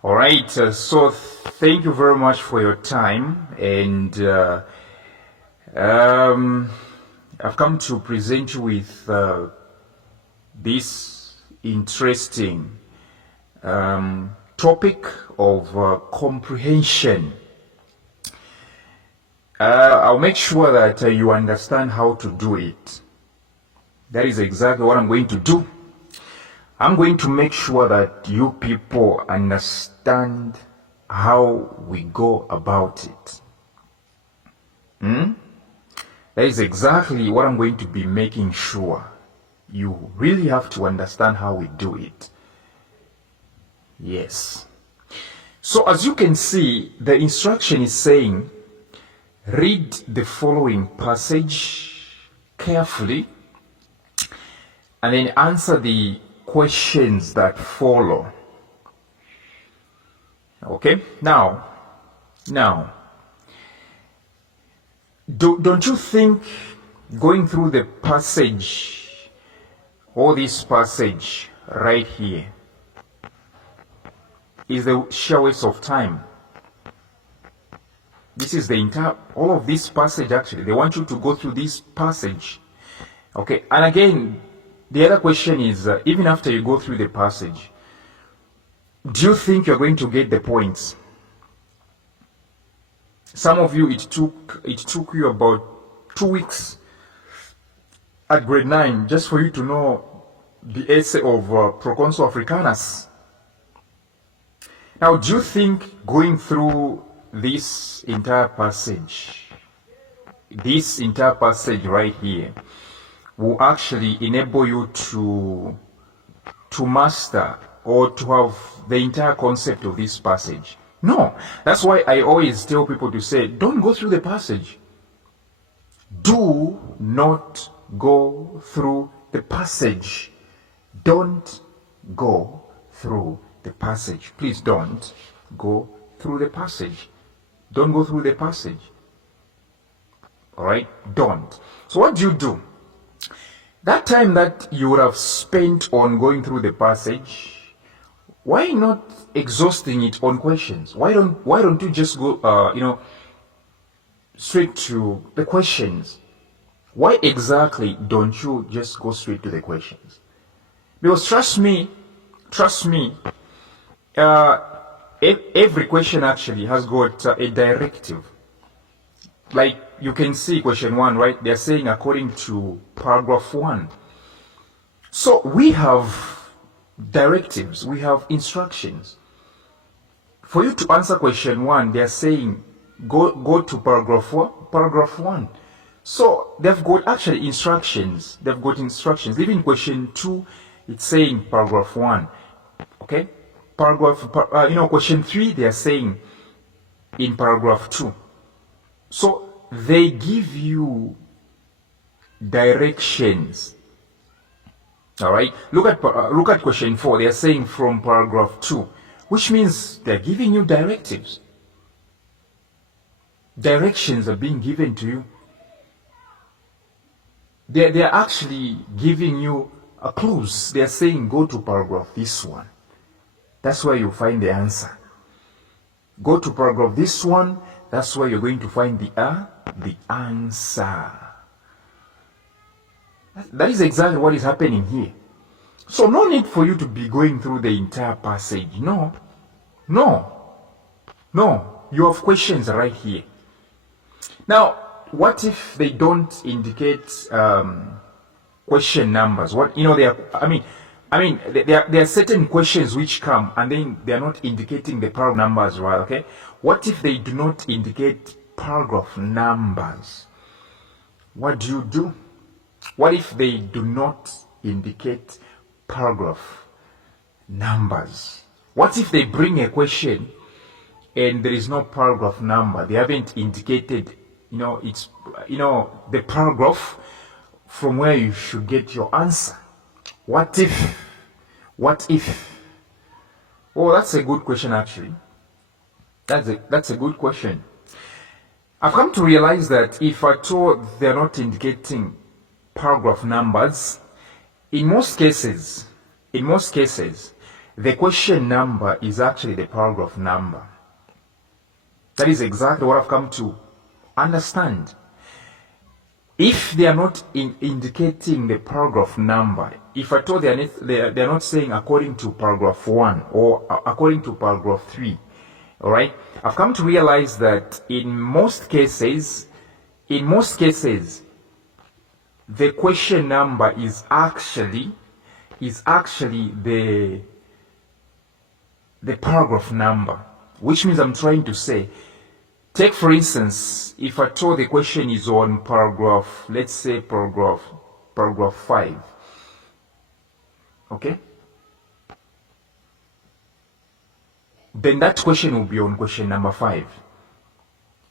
All right, so thank you very much for your time, and I've come to present you with this interesting topic of comprehension. I'll make sure that you understand how to do it. That is exactly what I'm going to do. I'm going to make sure that you people understand how we go about it. That is exactly what I'm going to be making sure. You really have to understand how we do it. Yes. So as you can see, the instruction is saying, read the following passage carefully and then answer the questions that follow. Okay, now don't you think going through the passage, or this passage right here, is a sheer waste of time? This is the entire, all of this passage actually, they want you to go through this passage. Okay, and again, the other question is, even after you go through the passage, do you think you're going to get the points? Some of you, it took you about 2 weeks at grade 9 just for you to know the essay of Proconsul Africanus. Now, do you think going through this entire passage right here, will actually enable you to master or to have the entire concept of this passage? No. That's why I always tell people to say, don't go through the passage. Do not go through the passage. Don't go through the passage. Please don't go through the passage. Don't go through the passage. All right? Don't. So what do? That time that you would have spent on going through the passage, why not exhausting it on questions? Why don't you just go straight to the questions? Why exactly don't you just go straight to the questions? Because trust me, every question actually has got a directive. Like you can see question 1, right? They're saying according to paragraph 1. So we have directives, we have instructions. For you to answer question 1, they're saying go to paragraph 1. So they've got actually instructions. They've got instructions. Even question 2, it's saying paragraph 1. Okay? Question 3, they're saying in paragraph 2. So they give you directions. All right. Look at question 4. They are saying from paragraph 2, which means they're giving you directives. Directions are being given to you. They're actually giving you clues. They're saying go to paragraph this one. That's where you find the answer. Go to paragraph this one. That's where you're going to find the answer. That is exactly what is happening here. So no need for you to be going through the entire passage. No. You have questions right here. Now, what if they don't indicate question numbers? There are certain questions which come and then they are not indicating the paragraph numbers, right? Okay. What if they do not indicate paragraph numbers? What do? What if they do not indicate paragraph numbers? What if they bring a question and there is no paragraph number? They haven't indicated, the paragraph from where you should get your answer. What if? Oh, that's a good question actually. That's a good question. I've come to realize that if at all they're not indicating paragraph numbers, in most cases, the question number is actually the paragraph number. That is exactly what I've come to understand. If they are not indicating the paragraph number, if at all they are not saying according to paragraph 1 or according to paragraph 3, all right, I've come to realize that in most cases, the question number is actually the paragraph number, which means I'm trying to say, take for instance, if at all the question is on paragraph, let's say paragraph 5, okay? Then that question will be on question number 5.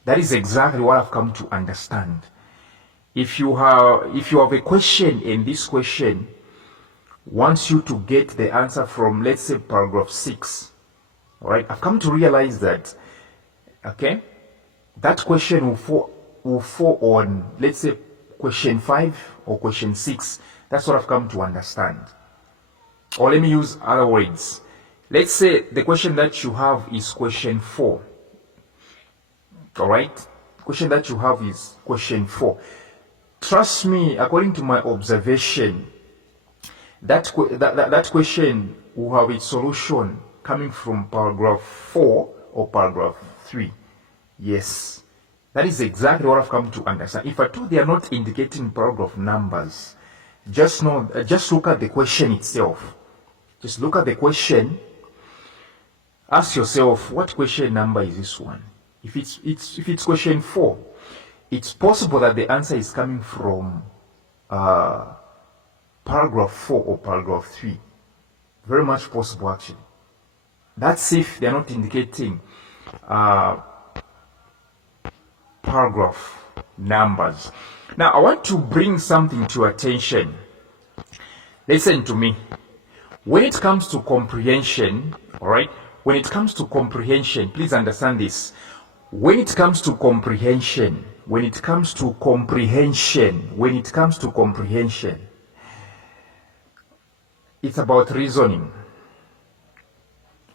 That is exactly what I've come to understand. If you have a question and this question wants you to get the answer from, let's say, paragraph 6, all right, I've come to realize that, okay, that question will fall on, let's say, question 5 or question 6. That's what I've come to understand. Or let me use other words. Let's say the question that you have is question 4. All right? Question that you have is question 4. Trust me, according to my observation, that question will have its solution coming from paragraph 4 or paragraph 3. Yes, that is exactly what I've come to understand. If at all they are not indicating paragraph numbers, just look at the question itself. Just look at the question. Ask yourself, what question number is this one? If it's question 4, it's possible that the answer is coming from paragraph 4 or paragraph 3. Very much possible, actually. That's if they're not indicating paragraph numbers. Now, I want to bring something to your attention. Listen to me. When it comes to comprehension, all right, when it comes to comprehension, please understand this. When it comes to comprehension, it's about reasoning.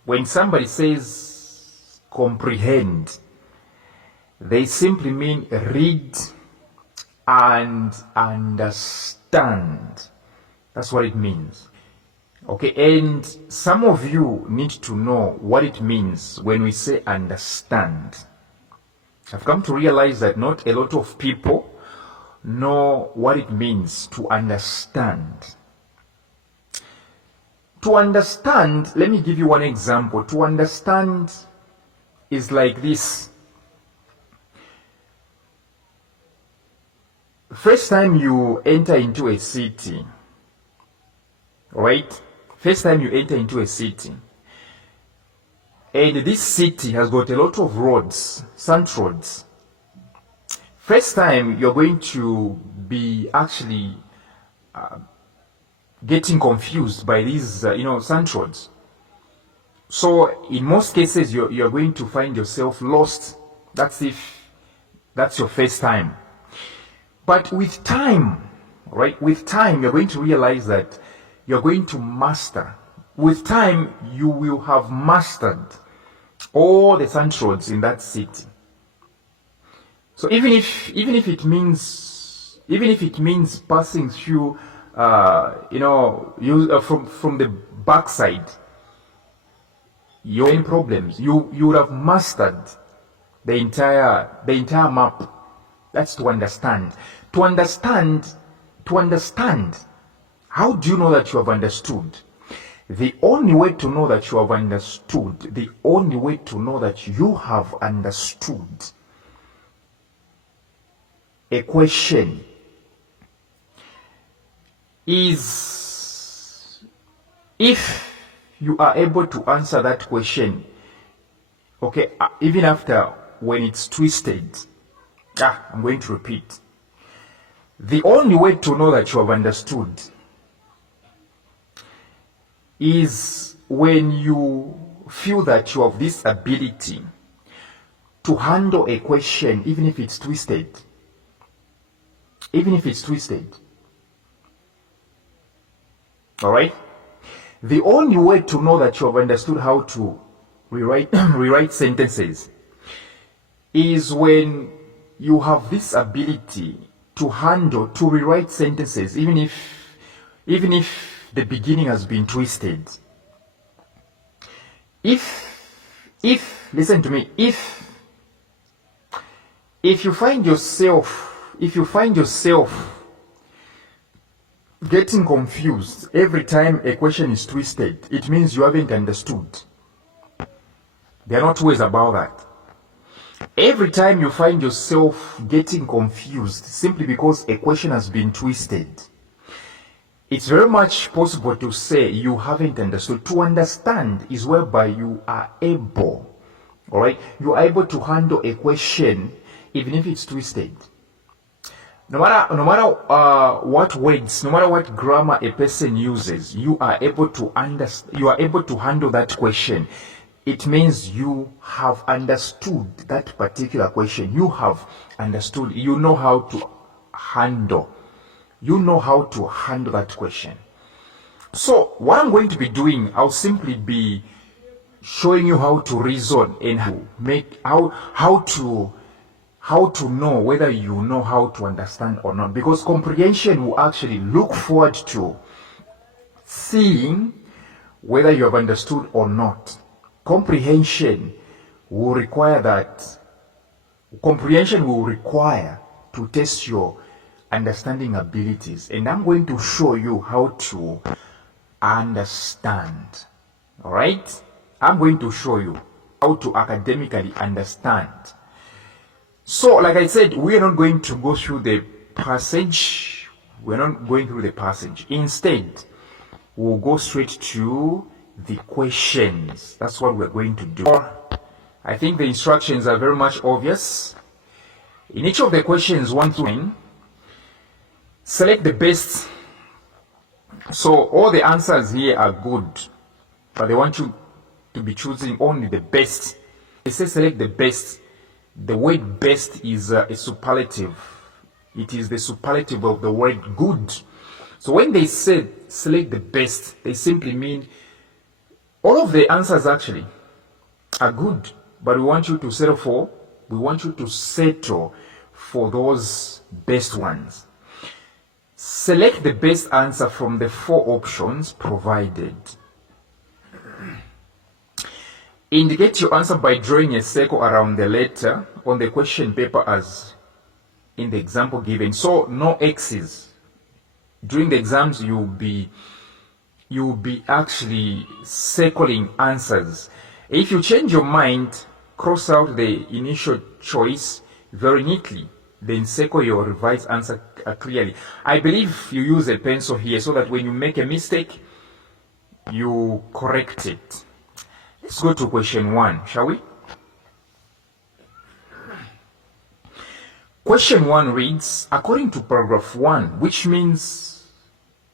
When somebody says comprehend, they simply mean read and understand. That's what it means. Okay, and some of you need to know what it means when we say understand. I've come to realize that not a lot of people know what it means to understand. To understand, let me give you one example. To understand is like this. First time you enter into a city, right? First time you enter into a city, and this city has got a lot of roads, sand roads. First time you're going to be actually getting confused by these, sand roads. So in most cases, you're going to find yourself lost. That's if that's your first time. But with time, right? With time, you're going to realize that you're going to master. With time, you will have mastered all the sand roads in that city. So even if it means passing through, from the backside, your own problems, you would have mastered the entire map. That's to understand. To understand. How do you know that you have understood? The only way to know that you have understood, a question is if you are able to answer that question, okay, even after when it's twisted. I'm going to repeat. The only way to know that you have understood is when you feel that you have this ability to handle a question, even if it's twisted. All right? The only way to know that you have understood how to rewrite sentences is when you have this ability to rewrite sentences, even if the beginning has been twisted. Listen to me, if you find yourself getting confused every time a question is twisted, it means you haven't understood. There are not ways about that. Every time you find yourself getting confused simply because a question has been twisted, it's very much possible to say you haven't understood. To understand is whereby you are able, all right? You are able to handle a question even if it's twisted. No matter what words, no matter what grammar a person uses, you are able to understand. You are able to handle that question. It means you have understood that particular question. You have understood. You know how to handle. You know how to handle that question. So what I'm going to be doing, I'll simply be showing you how to reason and how to know whether you know how to understand or not. Because comprehension will actually look forward to seeing whether you have understood or not. Comprehension will require to test your understanding abilities, and I'm going to show you how to understand. All right, I'm going to show you how to academically understand. So like I said, we are not going to go through the passage. We're not going through the passage. Instead, we'll go straight to the questions. That's what we're going to do. I think the instructions are very much obvious. In each of the questions, 1 through 9, select the best. So all the answers here are good, but they want you to be choosing only the best. They say select the best. The word best is a superlative. It is the superlative of the word good. So when they say select the best, they simply mean all of the answers actually are good, but we want you to settle for those best ones. Select the best answer from the 4 options provided. Indicate your answer by drawing a circle around the letter on the question paper as in the example given. So no X's. During the exams, you'll be actually circling answers. If you change your mind, cross out the initial choice very neatly, then circle your revised answer clearly. I believe you use a pencil here so that when you make a mistake, you correct it. Let's go to question 1, shall we? Question 1 reads, according to paragraph 1, which means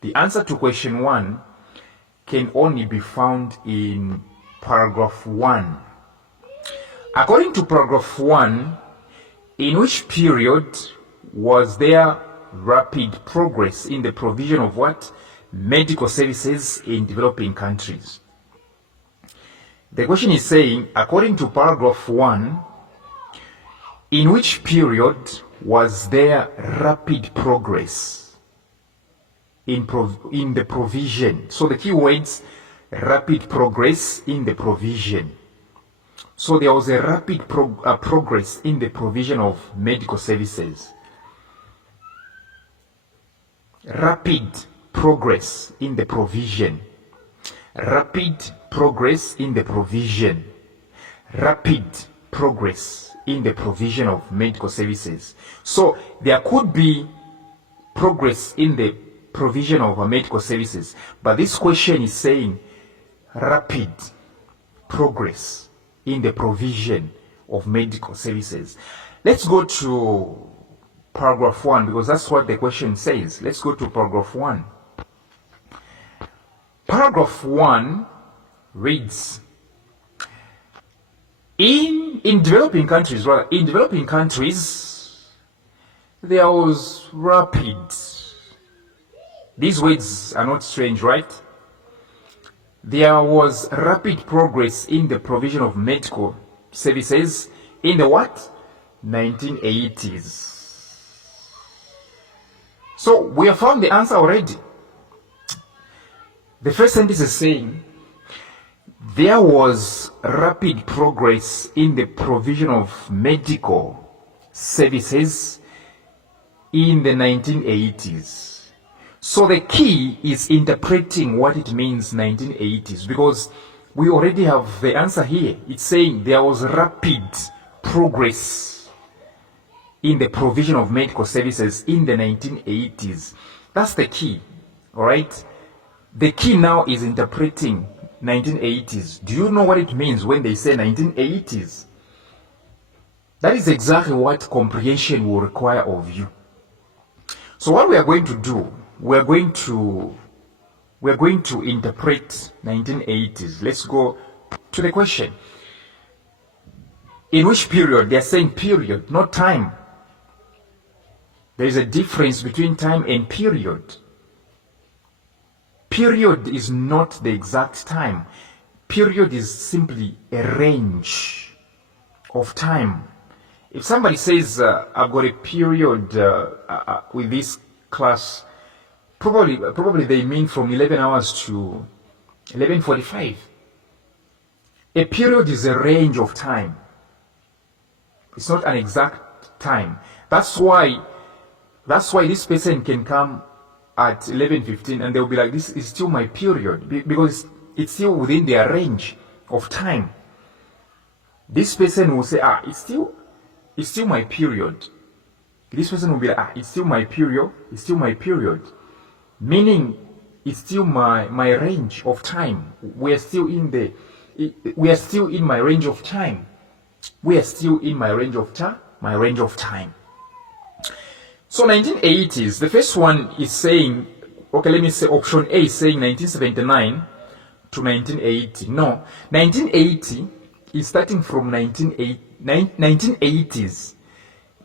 the answer to question 1 can only be found in paragraph 1. According to paragraph 1, in which period was there rapid progress in the provision of what? Medical services in developing countries. The question is saying, according to paragraph 1, in which period was there rapid progress in the provision? So the key words, rapid progress in the provision. So there was a rapid progress in the provision of medical services. Rapid progress in the provision. Rapid progress in the provision. Rapid progress in the provision of medical services. So there could be progress in the provision of medical services, but this question is saying rapid progress in the provision of medical services. Let's go to paragraph 1 because that's what the question says. Let's go to paragraph 1. Paragraph 1 reads, in developing countries, there was rapid. These words are not strange, right? there was rapid progress in the provision of medical services in the what? 1980s. So we have found the answer already. The first sentence is saying, there was rapid progress in the provision of medical services in the 1980s. So the key is interpreting what it means 1980s, because we already have the answer here. It's saying there was rapid progress in the provision of medical services in the 1980s. That's the key, all right? The key now is interpreting 1980s. Do you know what it means when they say 1980s? That is exactly what comprehension will require of you. So what we are going to do, we're going to interpret 1980s. Let's go to the question. In which period? They're saying period, not time. There is a difference between time and period. Period is not the exact time. Period is simply a range of time. If somebody says, I've got a period with this class, probably they mean from 11 hours to 11:45. A period is a range of time. It's not an exact time. That's why this person can come at 11:15 and they'll be like, this is still my period, because it's still within their range of time. This person will say, it's still my period. This person will be like, it's still my period, it's still my period. Meaning, it's still my range of time. We are still in my range of time. We are still in my range of time. So 1980s, the first one is saying, okay, let me say option A is saying 1979 to 1980. No, 1980 is starting from 1980s.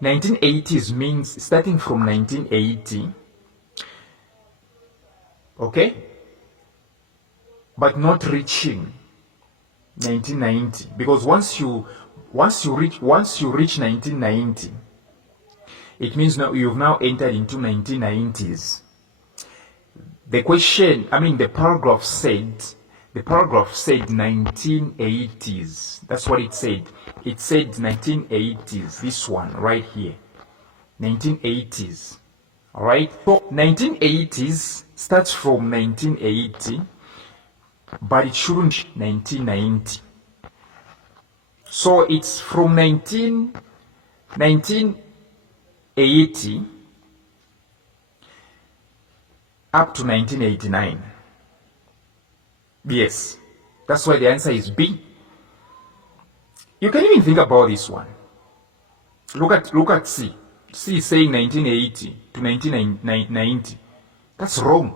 1980s means starting from 1980, okay, but not reaching 1990, because once you reach 1990, it means now you've now entered into 1990s. The paragraph said 1980s. That's what it said. It said 1980s. This one right here, 1980s. All right. So 1980s starts from 1980, but it shouldn't 1990. So it's from 1980 up to 1989. Yes, that's why the answer is B. You can even think about this one. Look at C. C is saying 1980 to 1990. That's wrong.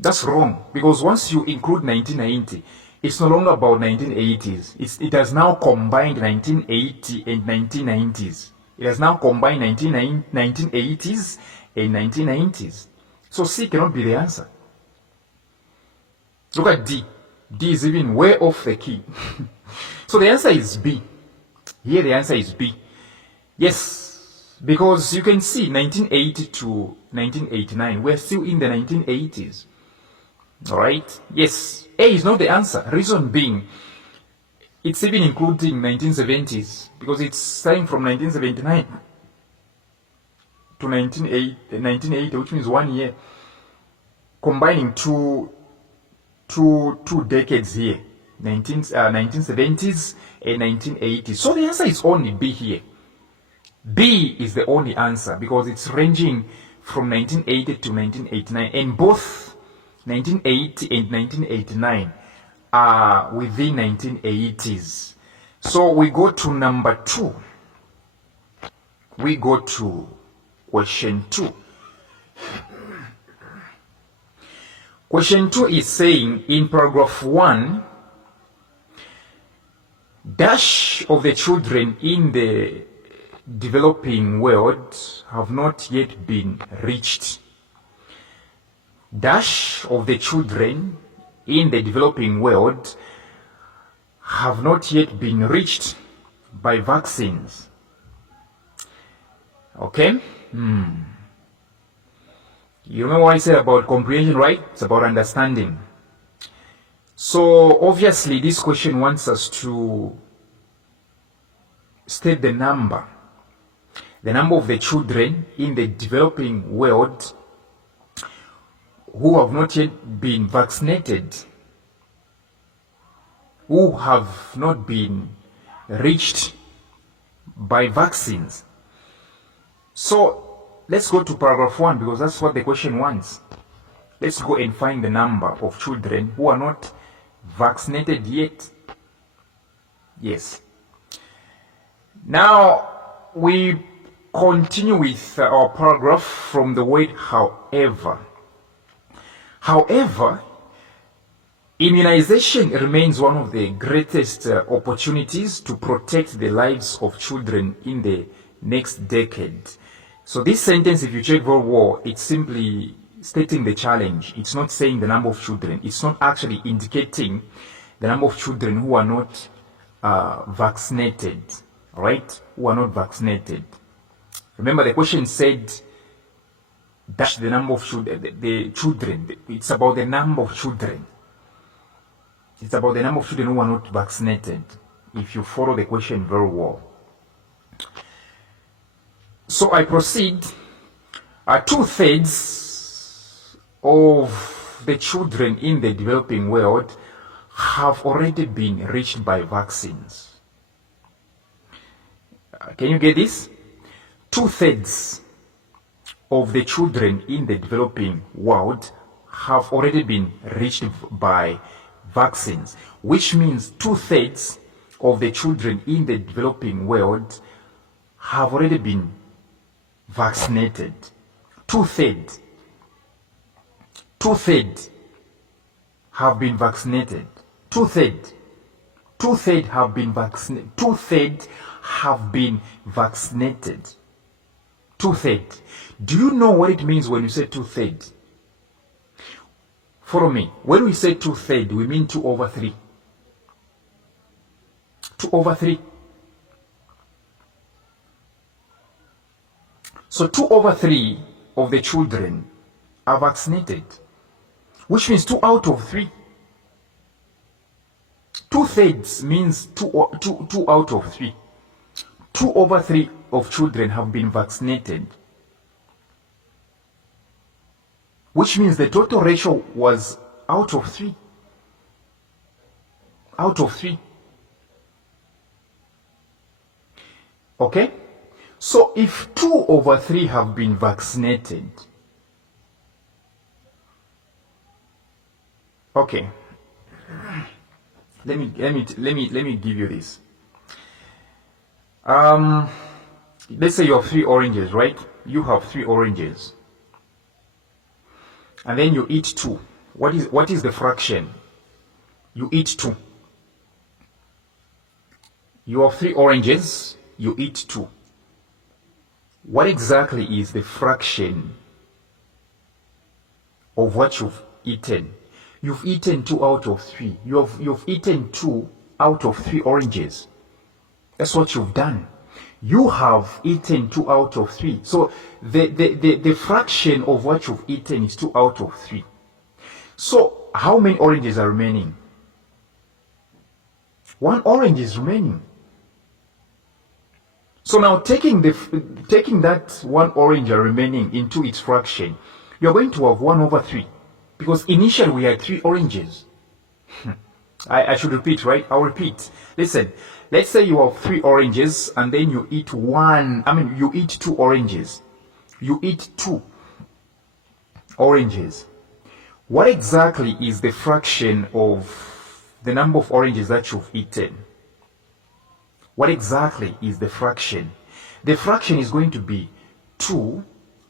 That's wrong, because once you include 1990, it's no longer about 1980s. It has now combined 1980 and 1990s. It has now combined 1980s and 1990s. So C cannot be the answer. Look at D. D is even way off the key. So the answer is B. Here the answer is B. Yes, because you can see 1980 to 1989. We're still in the 1980s. All right. Yes. A is not the answer. Reason being, it's even including 1970s, because it's starting from 1979 to 1980, which means 1 year, combining two decades here, 1970s and 1980s. So the answer is only B here. B is the only answer, because it's ranging from 1980 to 1989, and both 1980 and 1989 are within 1980s. So we go to number 2. We go to question 2. Question 2 is saying, in paragraph 1, dash of the children in the developing world have not yet been reached. Dash of the children in the developing world have not yet been reached by vaccines. Okay? You know what I said about comprehension, right? It's about understanding. So obviously this question wants us to state the number of the children in the developing world who have not yet been vaccinated, who have not been reached by vaccines. So let's go to paragraph 1 because that's what the question wants. Let's go and find the number of children who are not vaccinated yet. Yes. Now we continue with our paragraph from the word however. However, immunization remains one of the greatest opportunities to protect the lives of children in the next decade. So this sentence, if you check very well, it's simply stating the challenge. It's not saying the number of children. It's not actually indicating the number of children who are not vaccinated, right? Who are not vaccinated. Remember, the question said dash the number of children. The children. It's about the number of children. It's about the number of children who are not vaccinated. If you follow the question very well. So I proceed. 2/3 of the children in the developing world have already been reached by vaccines. Can you get this? 2/3 of the children in the developing world have already been reached by vaccines, which means 2/3 of the children in the developing world have already been vaccinated. 2/3 have been vaccinated. 2/3 have been vaccinated. 2/3 have been vaccinated. 2/3. Do you know what it means when you say 2/3? Follow me. When we say 2/3, we mean 2/3. 2/3. So 2/3 of the children are vaccinated, which means 2 out of 3. 2/3 means 2 out of 3. 2/3 of children have been vaccinated, which means the total ratio was out of 3. Out of 3. Okay? So if 2/3 have been vaccinated, okay, let me give you this. Let's say you have 3 oranges, right? You have 3 oranges, and then you eat 2. What is the fraction? You eat 2. You have 3 oranges, you eat 2. What exactly is the fraction of what you've eaten? You've eaten 2 out of 3. You've eaten 2 out of 3 oranges. That's what you've done. You have eaten 2 out of 3. So the fraction of what you've eaten is 2 out of 3. So how many oranges are remaining? 1 orange is remaining. So now taking that 1 orange remaining into its fraction, you're going to have 1/3. Because initially we had 3 oranges. I should repeat, right? I'll repeat. Listen, let's say you have 3 oranges and then you eat you eat 2 oranges. You eat 2 oranges. What exactly is the fraction of the number of oranges that you've eaten? What exactly is the fraction? The fraction is going to be 2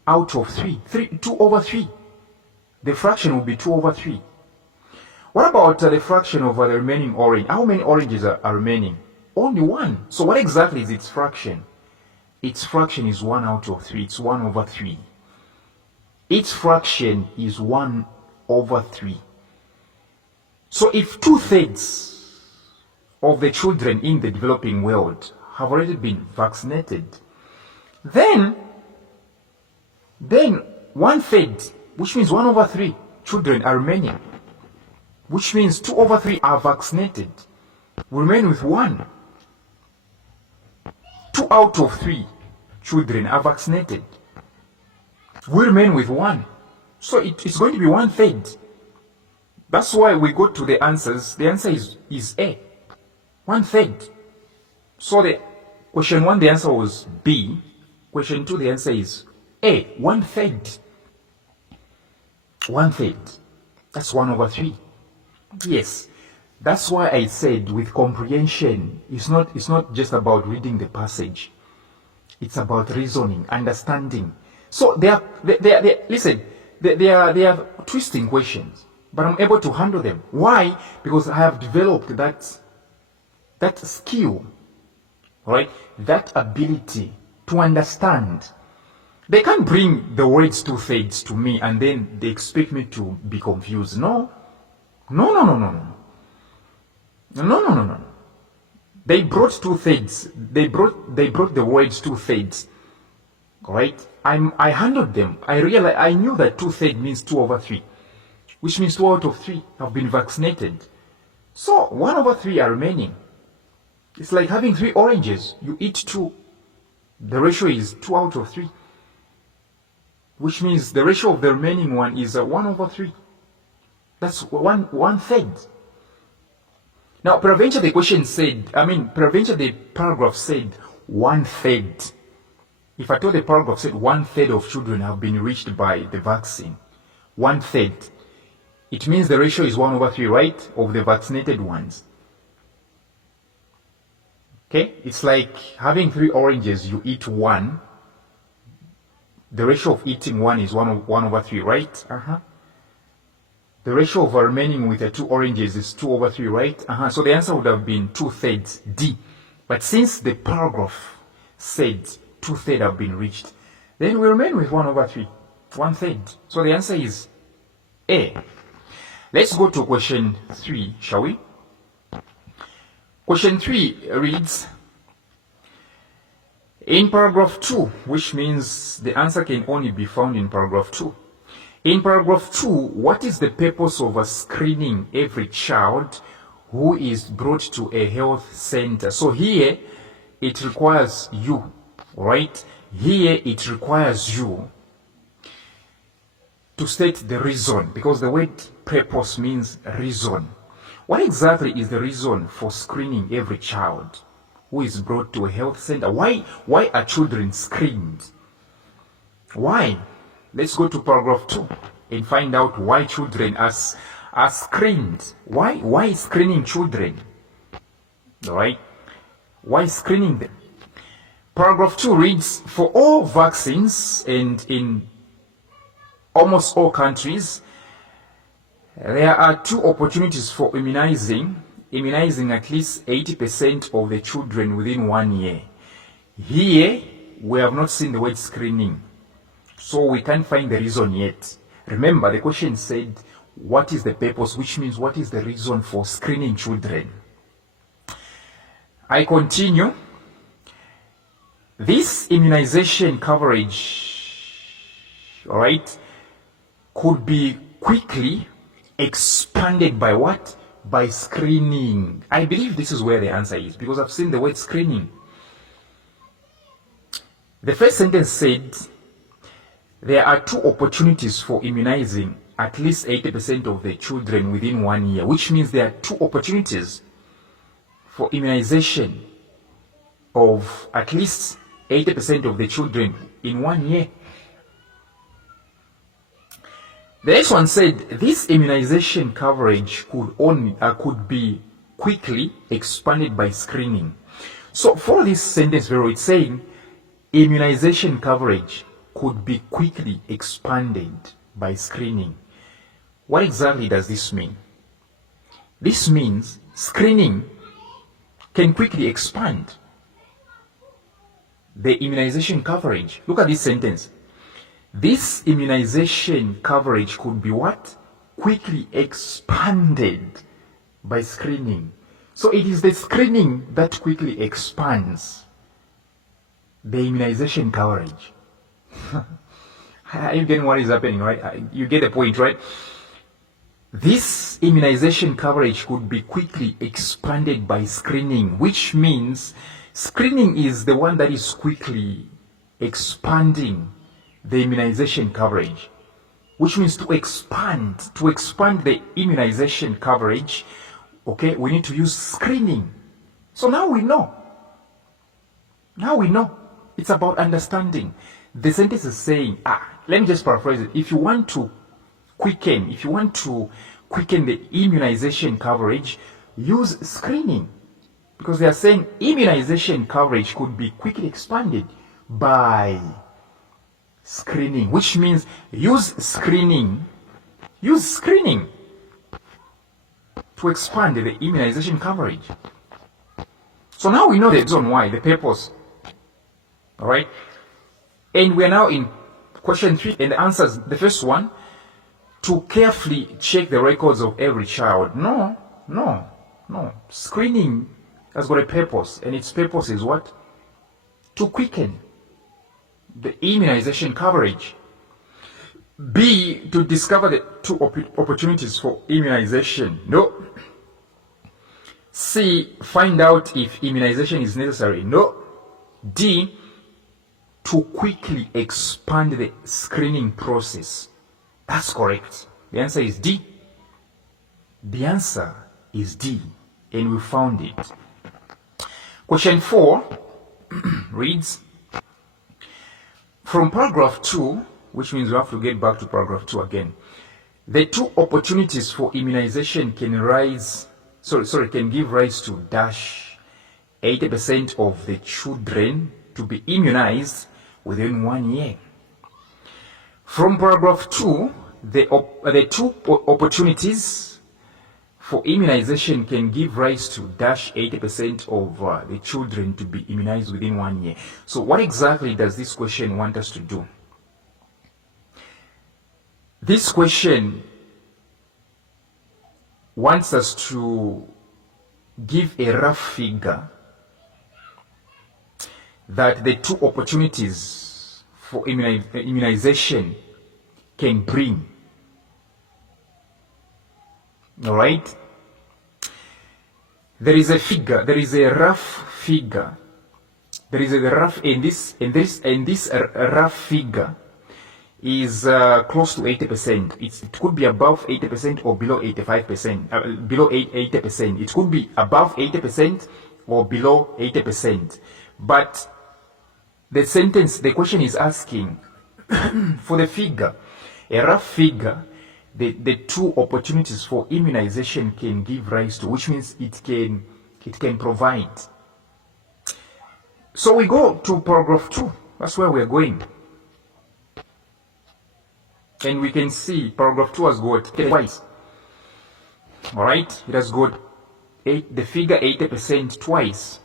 out of 3. 2/3. The fraction will be 2/3. What about the fraction of the remaining orange? How many oranges are remaining? Only 1. So what exactly is its fraction? Its fraction is 1 out of 3. It's 1/3. Its fraction is 1/3. So if 2/3 of the children in the developing world have already been vaccinated, then 1/3, which means 1/3 children are remaining, which means 2/3 are vaccinated. We remain with 1. 2 out of 3 children are vaccinated. We remain with 1. So it's going to be 1/3. That's why we go to the answers. The answer is A, 1/3. So the question 1, the answer was B. Question 2, the answer is A, 1/3. 1/3. That's 1/3. Yes. That's why I said with comprehension, it's not just about reading the passage. It's about reasoning, understanding. So they are twisting questions, but I'm able to handle them. Why? Because I have developed that skill, right? That ability to understand. They can't bring the words 2/3 to me and then they expect me to be confused. No. They brought 2/3. They brought the words 2/3. Right? I handled them. I knew that 2/3 means 2/3, which means 2 out of 3 have been vaccinated. So 1/3 are remaining. It's like having 3 oranges. You eat 2. The ratio is 2 out of 3, which means the ratio of the remaining one is 1/3. That's 1/3. Now, peradventure the paragraph said 1/3. If I told the paragraph said 1/3 of children have been reached by the vaccine, 1/3, it means the ratio is 1/3, right, of the vaccinated ones. Okay, it's like having 3 oranges, you eat 1. The ratio of eating 1 is 1/3, right? The ratio of remaining with the 2 oranges is 2/3, right? So the answer would have been 2/3, D. But since the paragraph said 2/3 have been reached, then we remain with 1/3, 1/3. So the answer is A. Let's go to question 3, shall we? Question 3 reads, in paragraph 2, which means the answer can only be found in paragraph 2. In paragraph 2, what is the purpose of screening every child who is brought to a health center? So here, it requires you, right? Here, it requires you to state the reason, because the word purpose means reason. What exactly is the reason for screening every child who is brought to a health center? Why are children screened? Why? Let's go to paragraph 2 and find out why children are screened. Why screening children? All right? Why screening them? Paragraph 2 reads, for all vaccines and in almost all countries, there are 2 opportunities for immunizing at least 80% of the children within 1 year. Here, we have not seen the word screening, so we can't find the reason yet. Remember, the question said, what is the purpose, which means what is the reason for screening children? I continue. This immunization coverage, all right, could be quickly expanded by what? By screening. I believe this is where the answer is, because I've seen the word screening. The first sentence said, there are 2 opportunities for immunizing at least 80% of the children within 1 year, which means there are 2 opportunities for immunization of at least 80% of the children in 1 year. The next one said, this immunization coverage could be quickly expanded by screening. So for this sentence, it's saying immunization coverage could be quickly expanded by screening. What exactly does this mean? This means screening can quickly expand the immunization coverage. Look at this sentence. This immunization coverage could be what? Quickly expanded By screening. So it is the screening that quickly expands the immunization coverage. Are you getting what is happening, right? You get the point, right? This immunization coverage could be quickly expanded by screening, which means screening is the one that is quickly expanding the immunization coverage, which means to expand the immunization coverage, okay, we need to use screening. So now we know. It's about understanding. The sentence is saying, let me just paraphrase it. If you want to quicken the immunization coverage, use screening. Because they are saying immunization coverage could be quickly expanded by screening, which means use screening to expand the immunization coverage. So now we know the reason why, the purpose. All right? And we are now in question 3, and the answers, the first one, to carefully check the records of every child. No. Screening has got a purpose, and its purpose is what? To quicken the immunization coverage. B, to discover the 2 opportunities for immunization. No. C, find out if immunization is necessary. No. D, to quickly expand the screening process. That's correct. The answer is D. The answer is D, and we found it. Question 4 reads, from paragraph 2, which means we have to get back to paragraph 2 again. The 2 opportunities for immunization can give rise to dash 80% of the children to be immunized within 1 year. From paragraph 2, the 2 opportunities for immunization can give rise to dash 80% of the children to be immunized within 1 year. So what exactly does this question want us to do? This question wants us to give a rough figure that the 2 opportunities for immunization can bring. All right? There is a figure, there is a rough figure. There is a rough, and this rough figure is close to 80%. It could be above 80% or below 85%. Below 80%. It could be above 80% or below 80%. But the question is asking for the figure, a rough figure, the 2 opportunities for immunization can give rise to, which means it can provide. So we go to paragraph 2. That's where we're going. And we can see paragraph 2 has got twice. All right? It has got the figure 80% twice.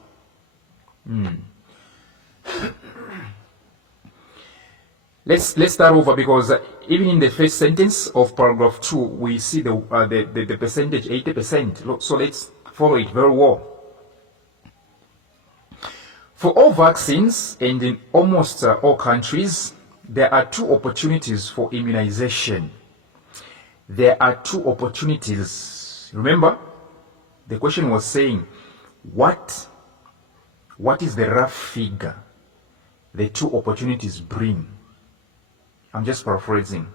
Let's start over, because even in the first sentence of paragraph 2, we see the percentage 80%. So let's follow it very well. For all vaccines and in almost all countries, there are 2 opportunities for immunization. There are 2 opportunities. Remember, the question was saying, what is the rough figure the 2 opportunities bring? I'm just paraphrasing.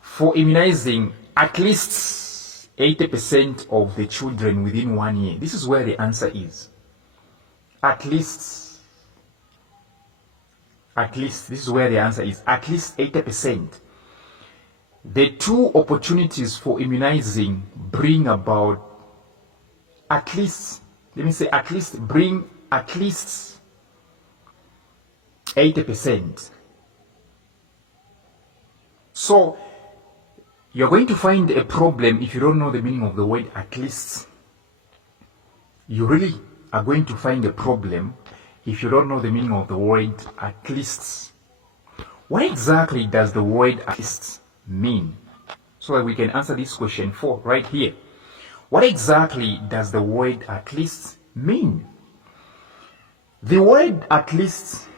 For immunizing at least 80% of the children within 1 year. This is where the answer is. At least. This is where the answer is. At least 80%. The 2 opportunities for immunizing bring about at least, bring at least 80%. So, you're going to find a problem if you don't know the meaning of the word at least. You really are going to find a problem if you don't know the meaning of the word at least. What exactly does the word at least mean? So that we can answer this question 4 right here. What exactly does the word at least mean? The word at least,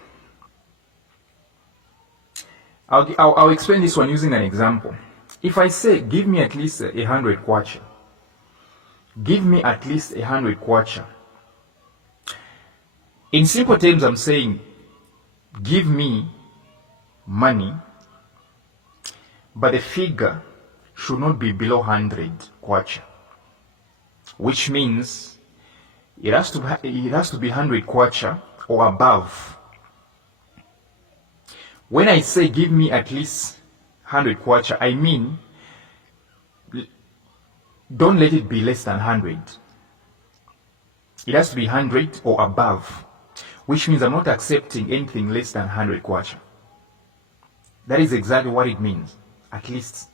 I'll explain this one using an example. If I say, give me at least 100 kwacha, give me at least 100 kwacha. In simple terms, I'm saying, give me money, but the figure should not be below 100 kwacha, which means it has to be 100 kwacha or above. When I say give me at least 100 kwacha, I mean don't let it be less than 100. It has to be 100 or above, which means I'm not accepting anything less than 100 kwacha. That is exactly what it means, at least.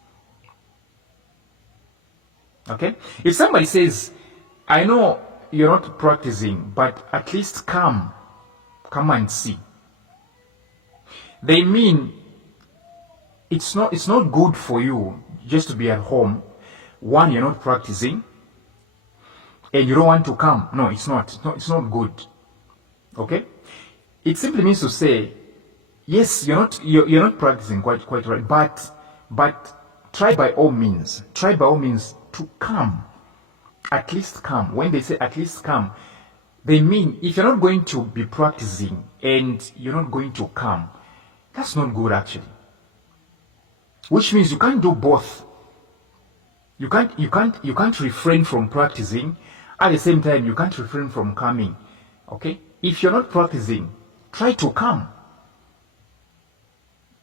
Okay? If somebody says, I know you're not practicing, but at least come and see, they mean it's not good for you just to be at home. One, you're not practicing, and you don't want to come. No, it's not good. Okay? It simply means to say, yes, you're not practicing quite right, but try by all means to come. At least come. When they say at least come, they mean if you're not going to be practicing and you're not going to come, that's not good actually. Which means you can't do both. You can't refrain from practicing. At the same time, you can't refrain from coming. Okay? If you're not practicing, try to come.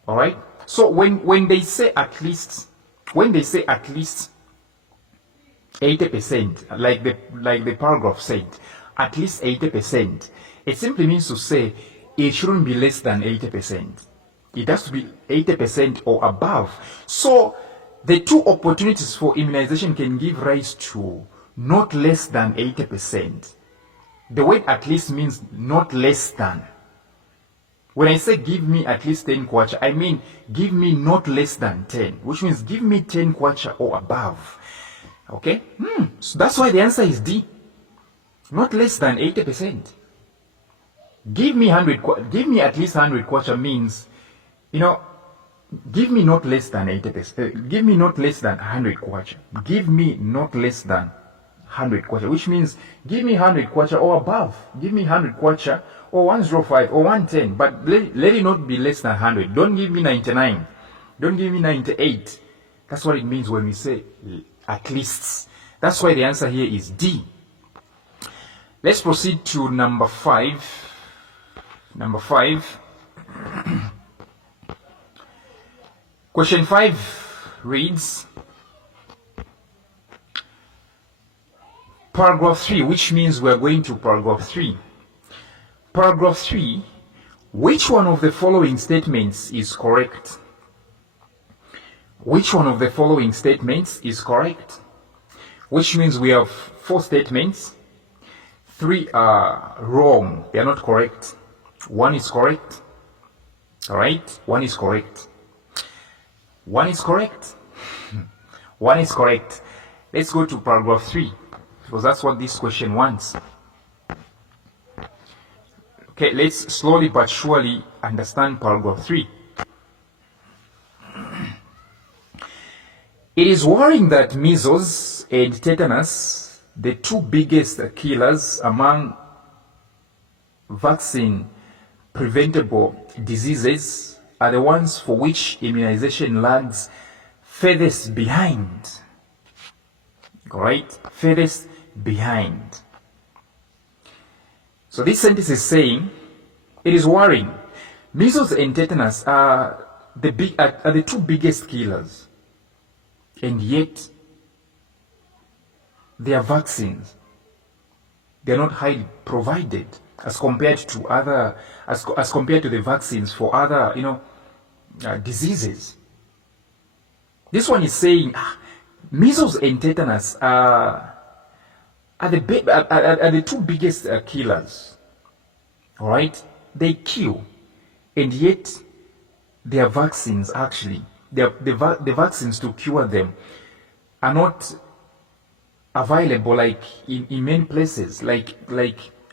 All right? So when they say at least 80%, like the paragraph said, at least 80%, it simply means to say it shouldn't be less than 80%. It has to be 80% or above. So the two opportunities for immunization can give rise to not less than 80%. The word at least means not less than. When I say give me at least 10 kwacha, I mean give me not less than 10, which means give me 10 kwacha or above. Okay? So that's why the answer is D. Not less than 80%. Give me at least 100 kwacha means, give me not less than 80%. Give me not less than 100 kwacha. Give me not less than 100 kwacha, which means give me 100 kwacha or above. Give me 100 kwacha or 105 or 110, but let it not be less than 100. Don't give me 99. Don't give me 98. That's what it means when we say at least. That's why the answer here is D. Let's proceed to number 5. Number 5. Question 5 reads, paragraph 3, which means we're going to paragraph 3. Paragraph 3, which one of the following statements is correct? Which one of the following statements is correct? Which means we have 4 statements. 3 are wrong. They are not correct. 1 is correct. All right? 1 is correct. 1 is correct. 1 is correct. Let's go to paragraph 3, because that's what this question wants. Okay, let's slowly but surely understand paragraph 3. It is worrying that measles and tetanus, the 2 biggest killers among vaccine preventable diseases, are the ones for which immunization lags furthest behind. Right? Furthest behind. So this sentence is saying, it is worrying. Measles and tetanus are the 2 biggest killers, and yet their vaccines, they're not highly provided as compared to the vaccines for other diseases. This one is saying measles and tetanus are the 2 biggest killers. All right, they kill, and yet their vaccines actually, the vaccines to cure them are available like in many places, like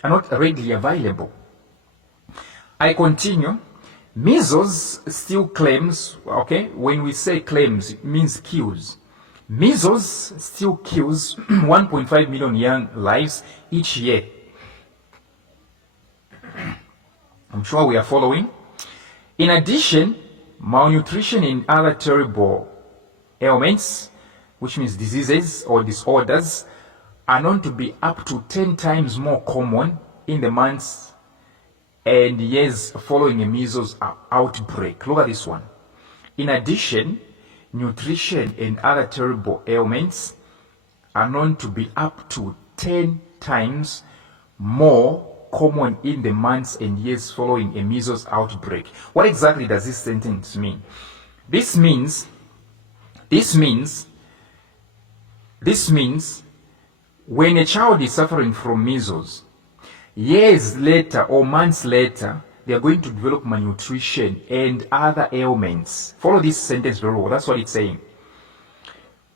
are not readily available. I continue. Measles still claims, okay, when we say claims, it means kills. Measles still kills 1.5 million young lives each year. I'm sure we are following. In addition, malnutrition and other terrible ailments, which means diseases or disorders, are known to be up to 10 times more common in the months and years following a measles outbreak. Look at this one. In addition, nutrition and other terrible ailments are known to be up to 10 times more common in the months and years following a measles outbreak. What exactly does this sentence mean? This means when a child is suffering from measles, years later or months later, they are going to develop malnutrition and other ailments. Follow this sentence very well. That's what it's saying.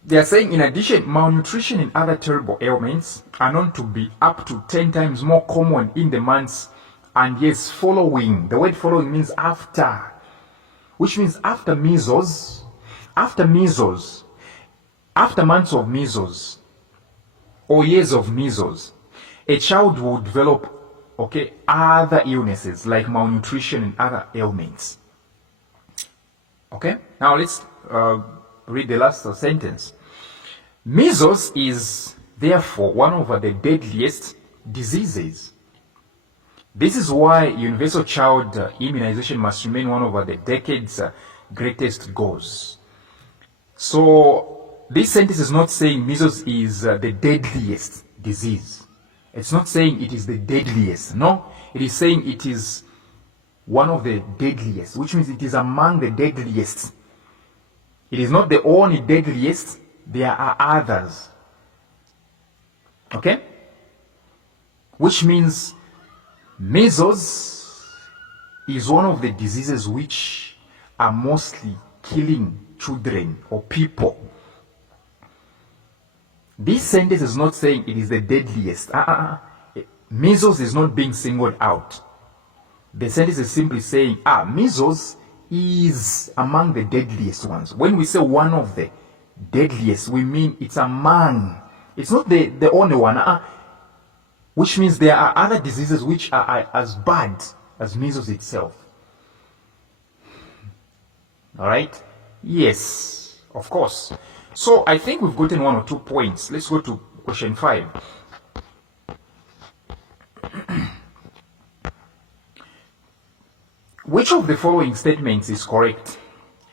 They are saying, in addition, malnutrition and other terrible ailments are known to be up to 10 times more common in the months and years following. The word following means after, which means after measles, after months of measles or years of measles, a child will develop, okay, other illnesses like malnutrition and other ailments. Okay, now let's read the last sentence. Measles is therefore one of the deadliest diseases. This is why universal child immunization must remain one of the decade's greatest goals. So this sentence is not saying measles is the deadliest disease. It's not saying it is the deadliest. No, it is saying it is one of the deadliest, which means it is among the deadliest. It is not the only deadliest. There are others. Okay? Which means measles is one of the diseases which are mostly killing children or people. This sentence is not saying it is the deadliest. Measles is not being singled out. The sentence is simply saying, measles is among the deadliest ones. When we say one of the deadliest, we mean it's among. It's not the only one. Which means there are other diseases which are as bad as measles itself. All right? Yes, of course. So I think we've gotten 1 or 2 points. Let's go to question 5. Which of the following statements is correct?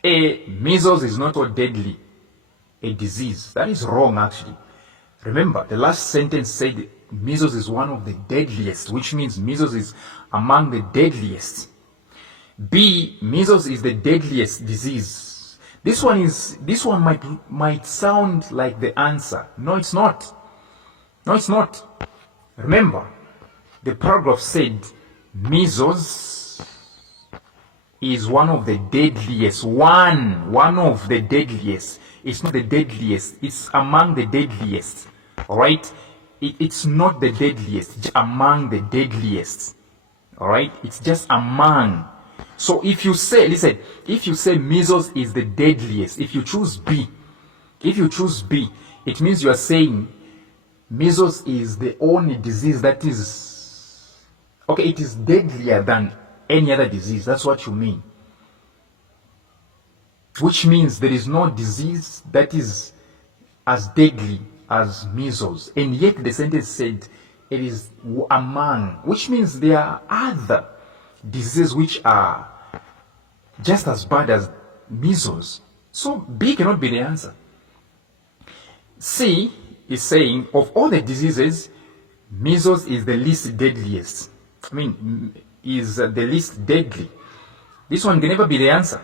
A, measles is not so deadly a disease. That is wrong, actually. Remember, the last sentence said measles is one of the deadliest, which means measles is among the deadliest. B, measles is the deadliest disease. This one might sound like the answer. No, it's not. No, it's not. Remember, the paragraph said measles is one of the deadliest. One of the deadliest. It's not the deadliest. It's among the deadliest. All right? It's not the deadliest. It's among the deadliest. All right? It's just among. So if you say, listen, if you say measles is the deadliest, if you choose B, it means you are saying measles is the only disease that is, okay, it is deadlier than any other disease. That's what you mean. Which means there is no disease that is as deadly as measles. And yet the sentence said it is among, which means there are other diseases which are just as bad as measles. So B cannot be the answer. C is saying of all the diseases, measles is the least deadliest. Is the least deadly. This one can never be the answer.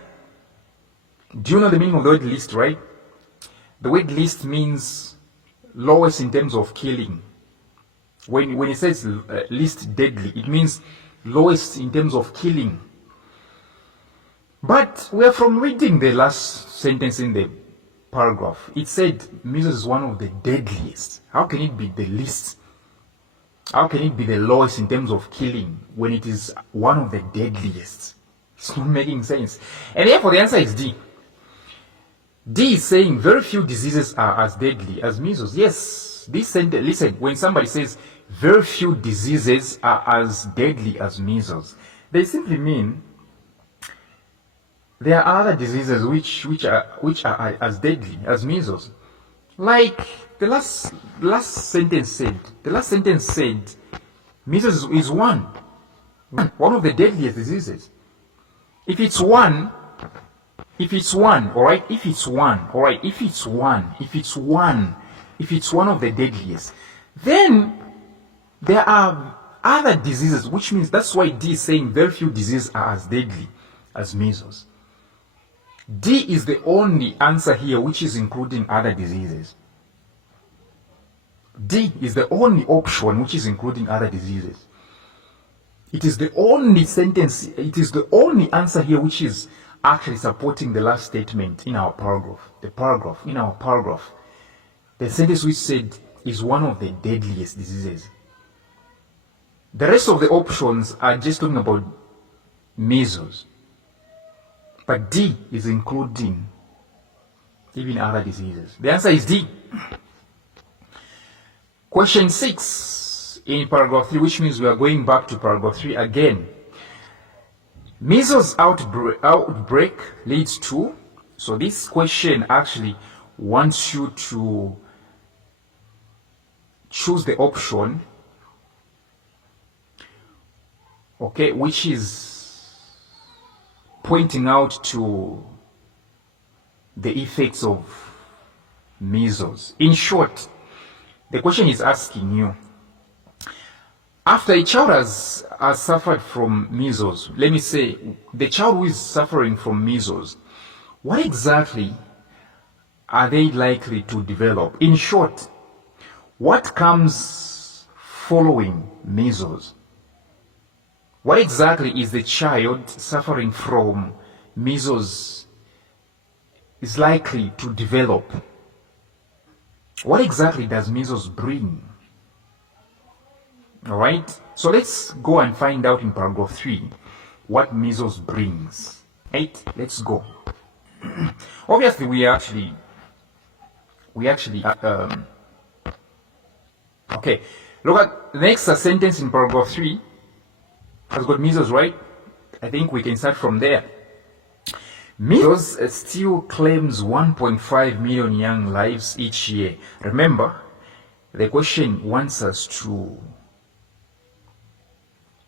Do you know the meaning of the word least, right? The word least means lowest in terms of killing. When it says least deadly, it means lowest in terms of killing. But we are from reading the last sentence in the paragraph, it said measles is one of the deadliest. How can it be the least? How can it be the lowest in terms of killing when it is one of the deadliest? It's not making sense. And therefore the answer is D. D is saying very few diseases are as deadly as measles. Yes, this sentence, listen, when somebody says very few diseases are as deadly as measles, they simply mean there are other diseases which are as deadly as measles. Like the last sentence said. The last sentence said measles is one of the deadliest diseases. If it's one, all right, if it's one of the deadliest, then there are other diseases, which means that's why D is saying very few diseases are as deadly as measles. D is the only answer here which is including other diseases. D is the only option which is including other diseases. It is the only sentence, it is the only answer here which is actually supporting the last statement in our paragraph. The sentence which said is one of the deadliest diseases. The rest of the options are just talking about measles. But D is including even other diseases. The answer is D. Question 6 in paragraph 3, which means we are going back to paragraph 3 again. Measles outbreak leads to, so this question actually wants you to choose the option, okay, which is pointing out to the effects of measles. In short, the question is asking you, after a child has suffered from measles, let me say, the child who is suffering from measles, what exactly are they likely to develop? In short, what comes following measles? What exactly is the child suffering from measles is likely to develop? What exactly does measles bring? All right, so let's go and find out in paragraph 3 what measles brings. Right, let's go. Obviously, we actually okay, look at the next sentence in paragraph 3 has got measles, right? I think we can start from there. Measles still claims 1.5 million young lives each year. Remember, the question wants us to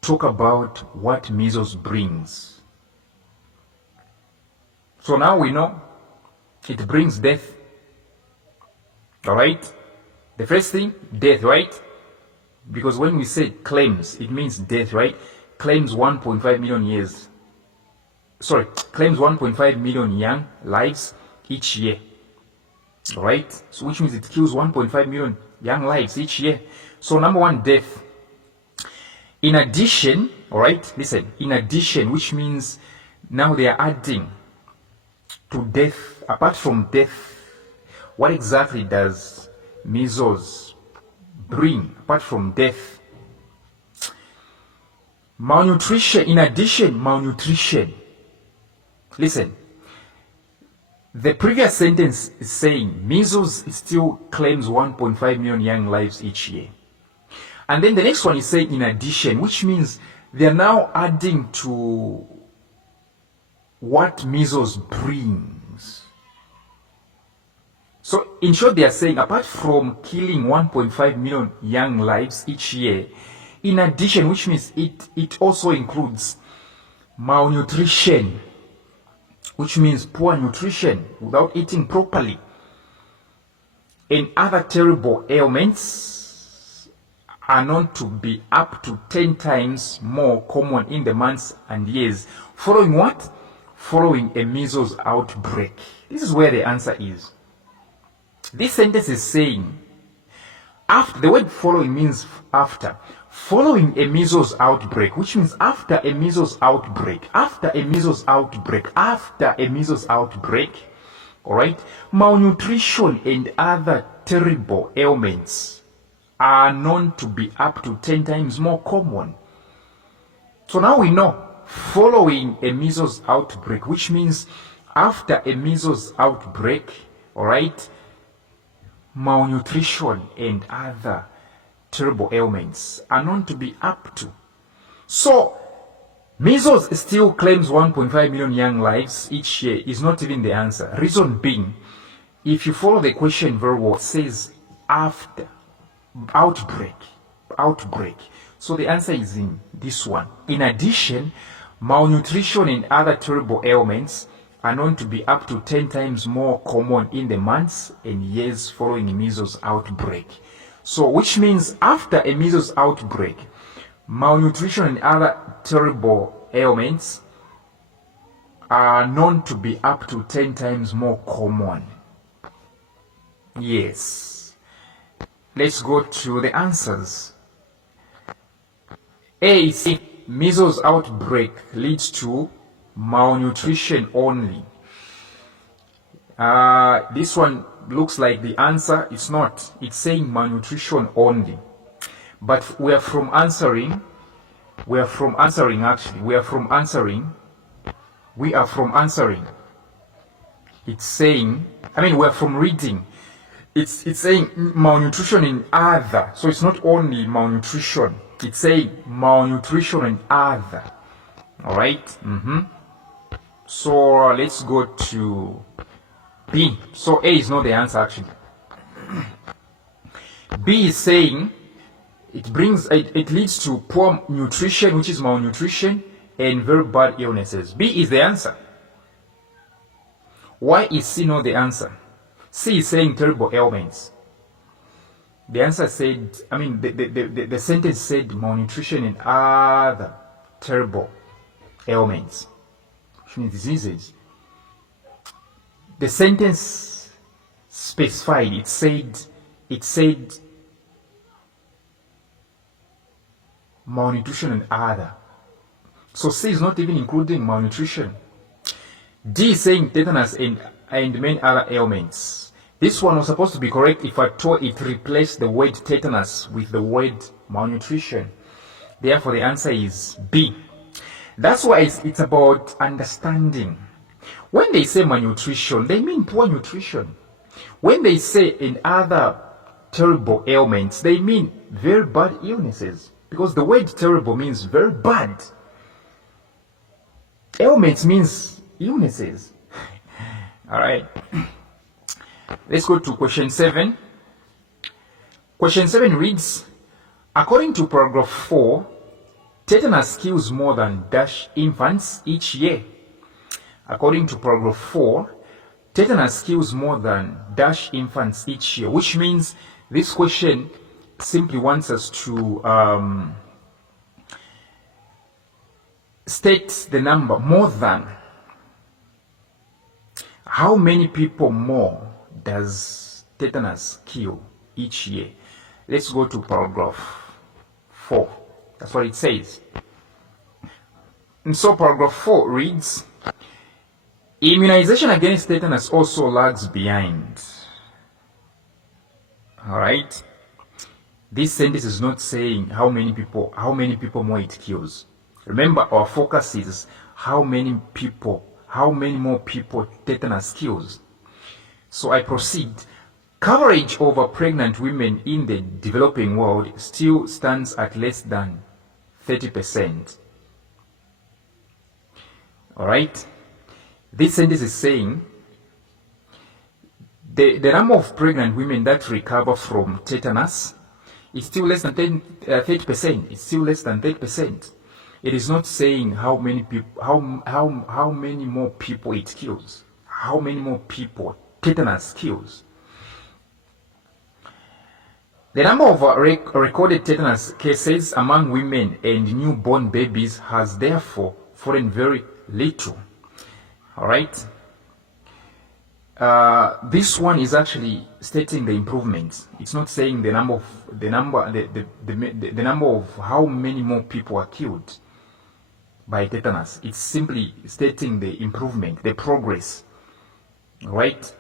talk about what measles brings. So now we know it brings death. All right? The first thing, death, right? Because when we say claims, it means death, right? Claims 1.5 million years. Sorry, claims 1.5 million young lives each year. All right? So which means it kills 1.5 million young lives each year. So number one, death. In addition, all right, listen, in addition, which means now they are adding to death, apart from death, what exactly does measles bring apart from death? Malnutrition. In addition, malnutrition. Listen, the previous sentence is saying measles still claims 1.5 million young lives each year. And then the next one is saying in addition, which means they are now adding to what measles brings. So in short, they are saying apart from killing 1.5 million young lives each year, in addition, which means it also includes malnutrition, which means poor nutrition without eating properly, and other terrible ailments are known to be up to 10 times more common in the months and years following what? Following a measles outbreak. This is where the answer is. This sentence is saying, after, the word following means after. Following a measles outbreak, which means after a measles outbreak, All right, malnutrition and other terrible ailments are known to be up to 10 times more common. So now we know, following a measles outbreak, which means after a measles outbreak, all right, malnutrition and other terrible ailments are known to be up to. So measles still claims 1.5 million young lives each year is not even the answer. Reason being, if you follow the question very well, it says after outbreak. So the answer is in this one. In addition, malnutrition and other terrible ailments are known to be up to 10 times more common in the months and years following a measles outbreak. So which means after a measles outbreak, malnutrition and other terrible ailments are known to be up to 10 times more common. Yes. Let's go to the answers. A is measles outbreak leads to malnutrition only. This one looks like the answer. It's not. It's saying malnutrition only. But we are from answering actually. It's saying, we are from reading. It's saying malnutrition in other. So it's not only malnutrition. It's saying malnutrition and other. All right. So let's go to B. So A is not the answer actually. B is saying it leads to poor nutrition, which is malnutrition, and very bad illnesses. B is the answer. Why is C not the answer? C is saying terrible ailments. The answer said, the sentence said malnutrition and other terrible ailments, which means diseases. The sentence specified, it said malnutrition and other. So C is not even including malnutrition. D is saying tetanus and many other ailments. This one was supposed to be correct if at all it replaced the word tetanus with the word malnutrition. Therefore, the answer is B. That's why it's about understanding. When they say malnutrition, they mean poor nutrition. When they say in other terrible ailments, they mean very bad illnesses. Because the word terrible means very bad. Ailments means illnesses. All right. Let's go to question 7. Question 7 reads, according to paragraph 4, tetanus kills more than dash infants each year. According to paragraph 4, tetanus kills more than dash infants each year, which means this question simply wants us to state the number more than. How many people more does tetanus kill each year? Let's go to paragraph 4. That's what it says. And so paragraph 4 reads, immunization against tetanus also lags behind. All right. This sentence is not saying how many people more it kills. Remember, our focus is how many more people tetanus kills. So I proceed. Coverage over pregnant women in the developing world still stands at less than 30%. All right. This sentence is saying the number of pregnant women that recover from tetanus is still less than 30%. It's still less than 30%. It is not saying how many people, how many more people it kills, how many more people tetanus kills. The number of recorded tetanus cases among women and newborn babies has therefore fallen very little. All right. This one is actually stating the improvement. It's not saying the number of how many more people are killed by tetanus. It's simply stating the improvement, the progress. Right?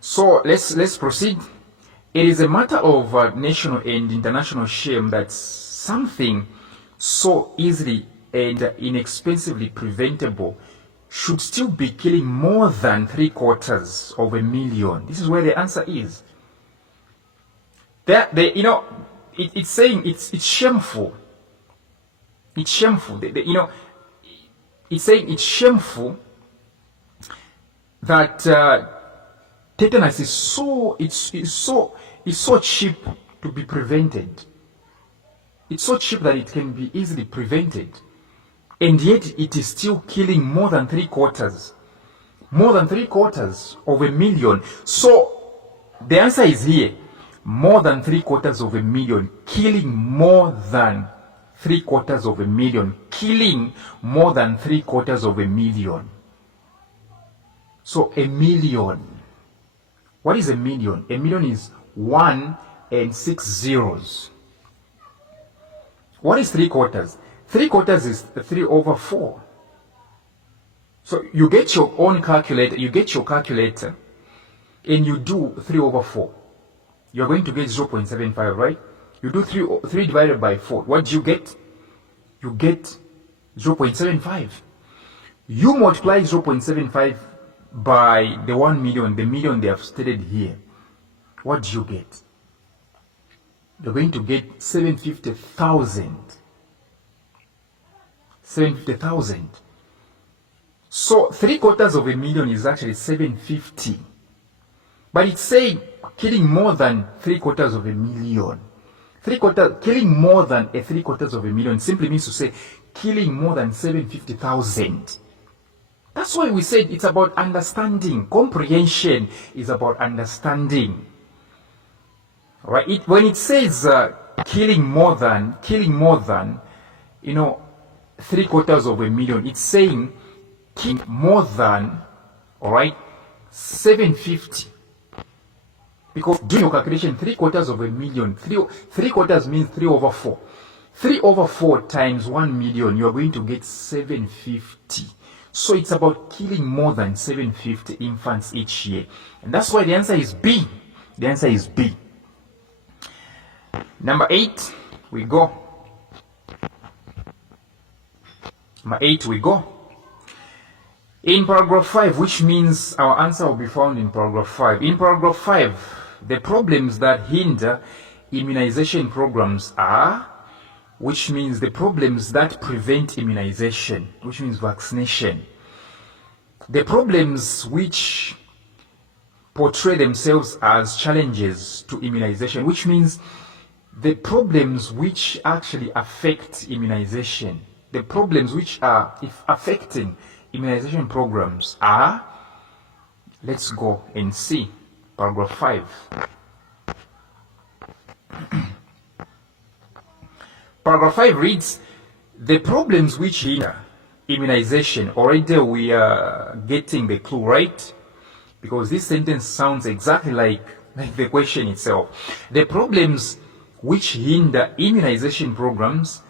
So let's proceed. It is a matter of national and international shame that something so easily and inexpensively preventable should still be killing more than 750,000. This is where the answer is. It's saying it's shameful. It's shameful. It's saying it's shameful that tetanus is so cheap to be prevented. It's so cheap that it can be easily prevented, and yet it is still killing more than 750,000. So the answer is here: more than 750,000, killing more than 750,000, killing more than 750,000. So a million. What is a million? A million is 1 and 6 zeros. What is 3/4? 3/4 is 3/4. So you get your own calculator, and you do 3/4. You're going to get 0.75, right? You do 3 divided by 4. What do you get? You get 0.75. You multiply 0.75 by the 1 million, the million they have stated here. What do you get? You're going to get 750,000. 750,000. So 750,000 is actually 750. But it's saying killing more than 750,000. Killing more than 750,000 simply means to say killing more than 750,000. That's why we said it's about understanding. Comprehension is about understanding. Right? When it says killing more than, 750,000, it's saying killing more than, all right, 750. Because doing your calculation, 750,000, 3/4 means 3/4. 3/4 times 1 million, you are going to get 750. So it's about killing more than 750 infants each year. And that's why the answer is B. The answer is B. Number 8, we go. Number 8, we go. In paragraph 5, which means our answer will be found in paragraph 5. In paragraph 5, the problems that hinder immunization programs are, which means the problems that prevent immunization, which means vaccination. The problems which portray themselves as challenges to immunization, which means the problems which actually affect immunization. The problems which are affecting immunization programs are, let's go and see paragraph 5. Paragraph 5 reads, the problems which hinder immunization. Already we are getting the clue, right? Because this sentence sounds exactly like the question itself. The problems which hinder immunization programs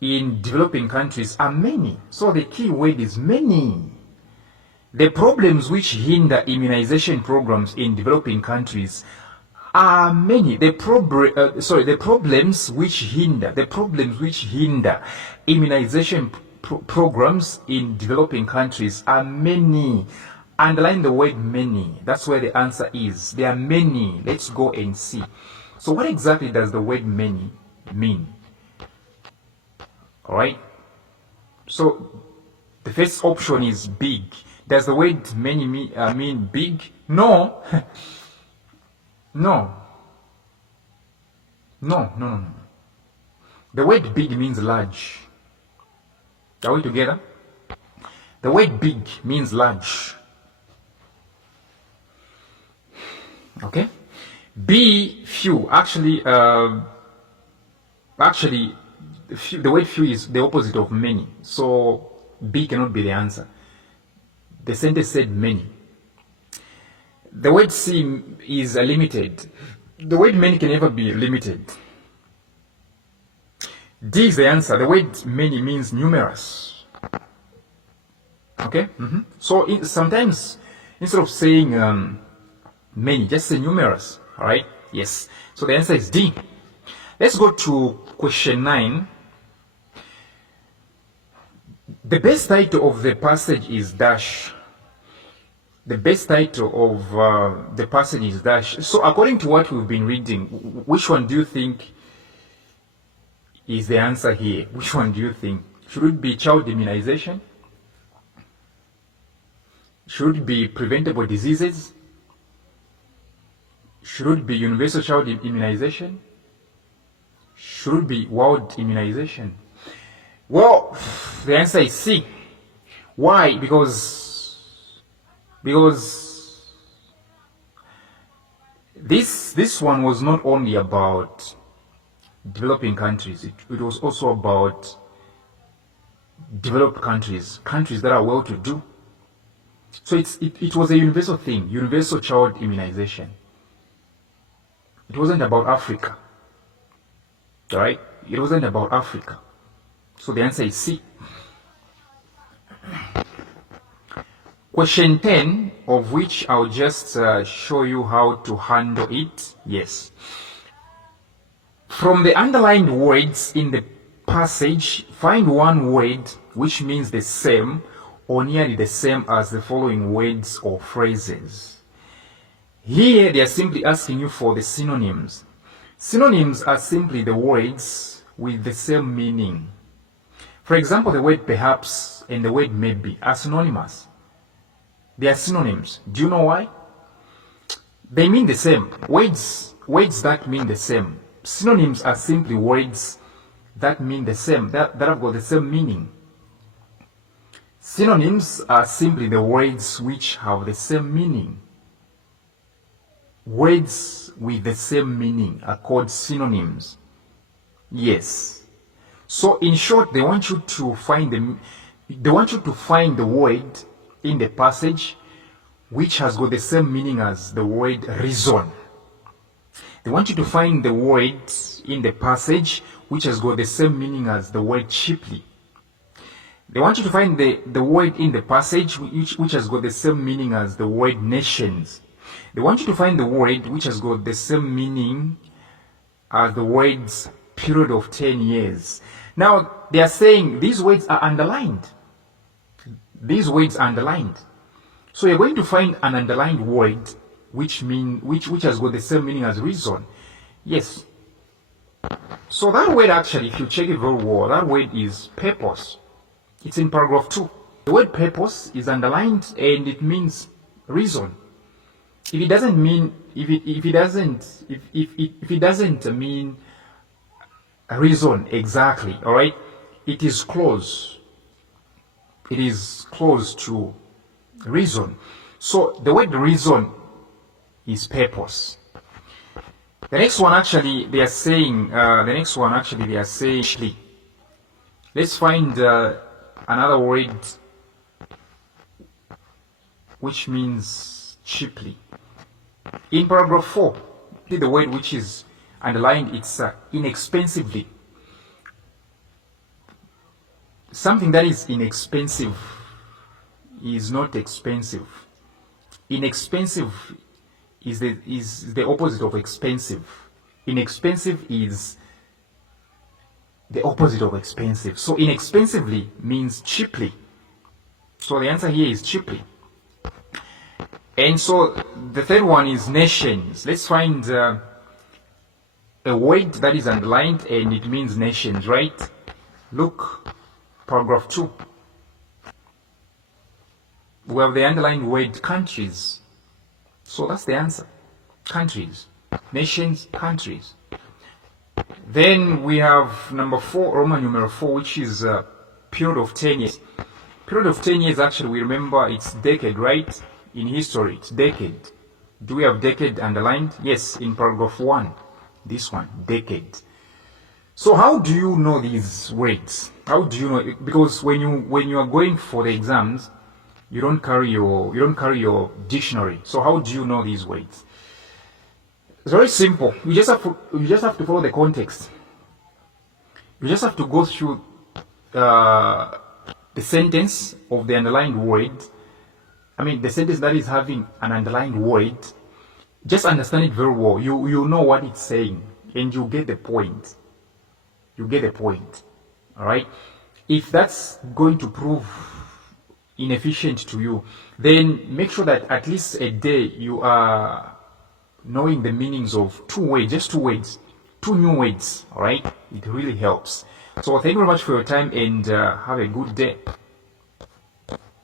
in developing countries are many. So the key word is many. The problems which hinder immunization programs in developing countries are many. The problems which hinder immunization programs in developing countries are many. Underline the word many. That's where the answer is. There are many. Let's go and see. So what exactly does the word many mean? All right. So the first option is big. Does the word many mean big? No. No. The word big means large. Are we together? The word big means large. Okay. B, few. Actually, the word few is the opposite of many. So B cannot be the answer. The sentence said many. The word C is limited. The word many can never be limited. D is the answer. The word many means numerous. Okay. Okay. So sometimes instead of saying many, just say numerous. All right. Yes. So the answer is D. Let's go to question 9. The best title of the passage is dash. The best title of the passage is dash. So according to what we've been reading, which one do you think is the answer here? Which one do you think? Should it be child immunization? Should it be preventable diseases? Should it be universal child immunization? Should it be world immunization? Well, the answer is C. Why? Because this one was not only about developing countries, it was also about developed countries, countries that are well to do. So it was a universal thing, universal child immunization. It wasn't about Africa. All right? It wasn't about Africa. So the answer is C. Question 10, of which I'll just show you how to handle it. Yes. From the underlined words in the passage, find one word which means the same or nearly the same as the following words or phrases. Here, they are simply asking you for the synonyms. Synonyms are simply the words with the same meaning. For example, the word perhaps and the word maybe are synonymous. They are synonyms. Do you know why? They mean the same. Words that mean the same. Synonyms are simply words that mean the same, that have got the same meaning. Synonyms are simply the words which have the same meaning. Words with the same meaning are called synonyms. Yes. So in short, they want you to find the word in the passage which has got the same meaning as the word reason. They want you to find the word in the passage which has got the same meaning as the word cheaply. They want you to find the word in the passage which has got the same meaning as the word nations. They want you to find the word which has got the same meaning as the words period of 10 years. Now, they are saying these words are underlined. These words are underlined. So you're going to find an underlined word which has got the same meaning as reason. Yes. So that word actually, if you check it very well, that word is purpose. It's in paragraph 2. The word purpose is underlined and it means reason. If it doesn't mean reason exactly, all right, it is close. It is close to reason. So the word reason is purpose. The next one actually they are saying. Let's find another word which means cheaply. In paragraph 4, the word which is underlined, it's inexpensively. Something that is inexpensive is not expensive. Inexpensive is the opposite of expensive. Inexpensive is the opposite of expensive. So inexpensively means cheaply. So the answer here is cheaply. And so the third one is nations. Let's find a word that is underlined and it means nations, right? Look, paragraph 2. We have the underlined word countries. So that's the answer. Countries. Nations, countries. Then we have number 4, Roman numeral 4, which is a period of 10 years. Period of 10 years, actually, we remember it's decade, right? In history, it's decade. Do we have decade underlined? Yes, in paragraph 1. This one, decade. So how do you know these words? How do you know it? Because when you are going for the exams, you don't carry your dictionary. So how do you know these words? It's very simple. You just have to follow the context. You just have to go through the sentence of the underlined word, I mean the sentence that is having an underlined word, just understand it very well. You know what it's saying and you get the point. You get the point. All right? If that's going to prove inefficient to you, then make sure that at least a day you are knowing the meanings of two words, just two words, two new words. All right? It really helps. So thank you very much for your time and have a good day.